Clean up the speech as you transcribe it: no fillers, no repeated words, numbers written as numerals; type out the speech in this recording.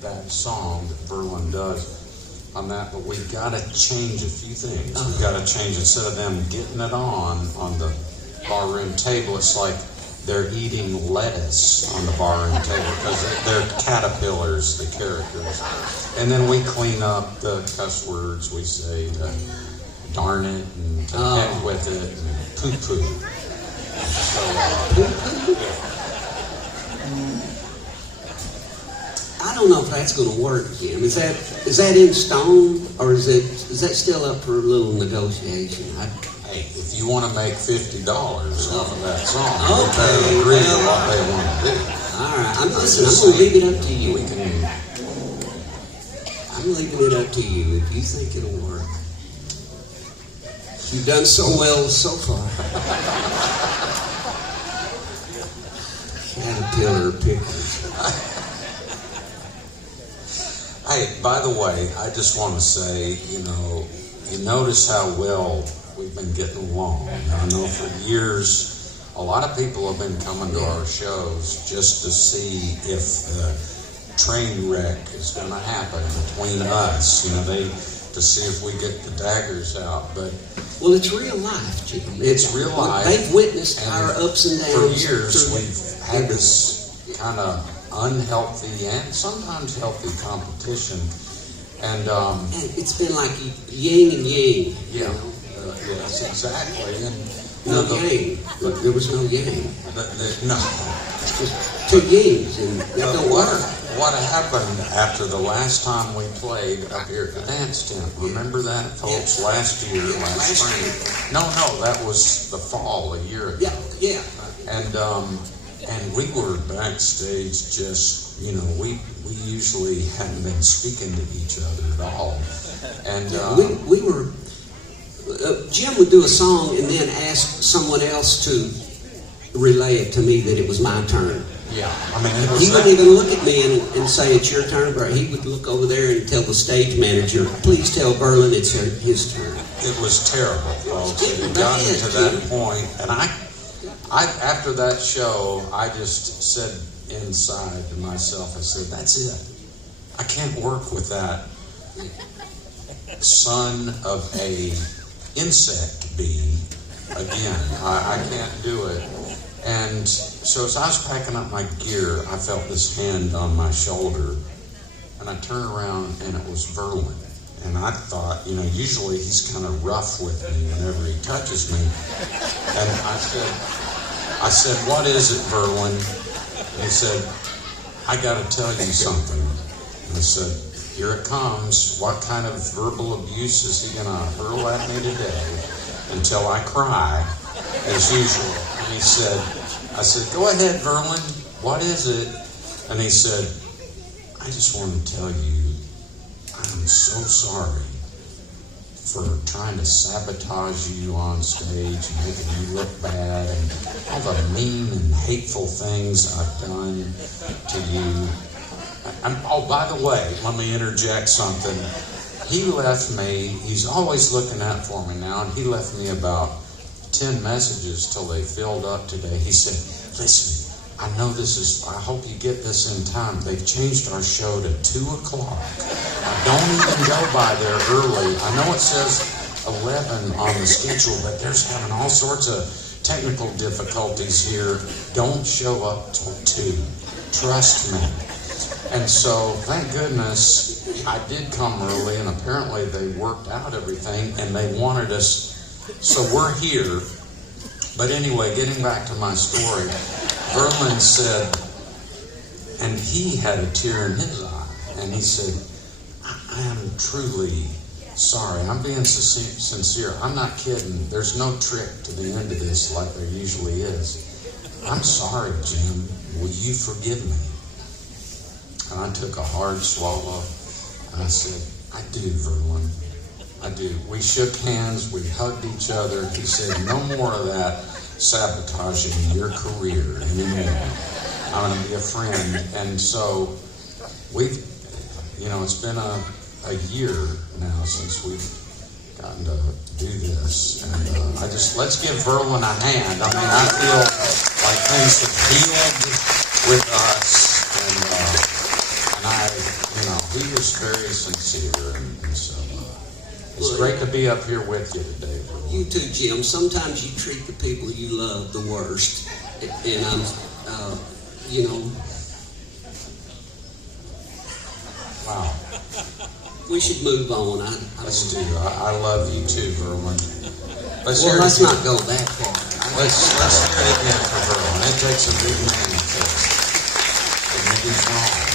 that song that VERLON does on that, but we've got to change a few things. We've got to change, instead of them getting it on the barroom table, it's like they're eating lettuce on the barroom table because they're caterpillars, the characters. And then we clean up the cuss words. We say darn it and to heck with it and poo-poo. So, I don't know if that's going to work, Jim. Is that in stone, or is that still up for a little negotiation? Hey, if you want to make $50 off of that song, okay, you better agree to what they want to do. All right, I'm going to leave it up to you. I'm leaving it up to you if you think it'll work. You've done so well so far. Caterpillar pickers. Hey, by the way, I just want to say, you notice how well we've been getting along. I know for years, a lot of people have been coming to our shows just to see if the train wreck is going to happen between us. To see if we get the daggers out. But well, it's real life, Jim. It's real life. They've witnessed our ups and downs. For years, we've had this kind of unhealthy and sometimes healthy competition, and it's been like yin and yang. Yeah, yes, exactly. And yang. Look, there was no yang. No, just two yings, and that don't work. What happened after the last time we played up here at the dance tent? Remember that, folks? Last spring. No, that was the fall a year ago. Yeah. And we were backstage just, we usually hadn't been speaking to each other at all. And we were, Jim would do a song and then ask someone else to relay it to me that it was my turn. Yeah, he wouldn't even look at me and say it's your turn, but he would look over there and tell the stage manager, please tell VERLON it's his turn. It was terrible, folks. It had gotten to that point, and I after that show, I just said inside to myself, I said, that's it. I can't work with that son of a insect bee again. I can't do it. And so as I was packing up my gear, I felt this hand on my shoulder, and I turned around, and it was VERLON. And I thought, usually he's kind of rough with me whenever he touches me. And I said, what is it, VERLON? And he said, I got to tell you something. And I said, here it comes. What kind of verbal abuse is he going to hurl at me today until I cry, as usual? And I said, go ahead, VERLON. What is it? And he said, I just want to tell you, I'm so sorry for trying to sabotage you on stage, making you look bad, and all the mean and hateful things I've done to you. Oh, by the way, let me interject something. He left me, he's always looking out for me now, and he left me about 10 messages till they filled up today. He said, listen, I know I hope you get this in time. They've changed our show to 2 o'clock. Don't even go by there early. I know it says 11 on the schedule, but there's having all sorts of technical difficulties here. Don't show up till 2. Trust me. And so, thank goodness, I did come early, and apparently they worked out everything, and they wanted us. So we're here. But anyway, getting back to my story, VERLON said, and he had a tear in his eye, and he said, I am truly sorry. I'm being sincere. I'm not kidding. There's no trick to the end of this like there usually is. I'm sorry, Jim. Will you forgive me? And I took a hard swallow, and I said, I do, VERLON. I do. We shook hands. We hugged each other. He said, no more of that sabotaging your career anymore. I'm going to be a friend. And so we've, it's been a year now since we've gotten to do this. And let's give VERLON a hand. I feel like things have healed with us. And I he was very sincere, and so it's great to be up here with you today. You too, Jim. Sometimes you treat the people you love the worst, and I'm, Wow. We should move on. Let's do. I love you too, Verlon. Let's not go that far. Let's hear it again for Verlon. It takes a big man to make it wrong.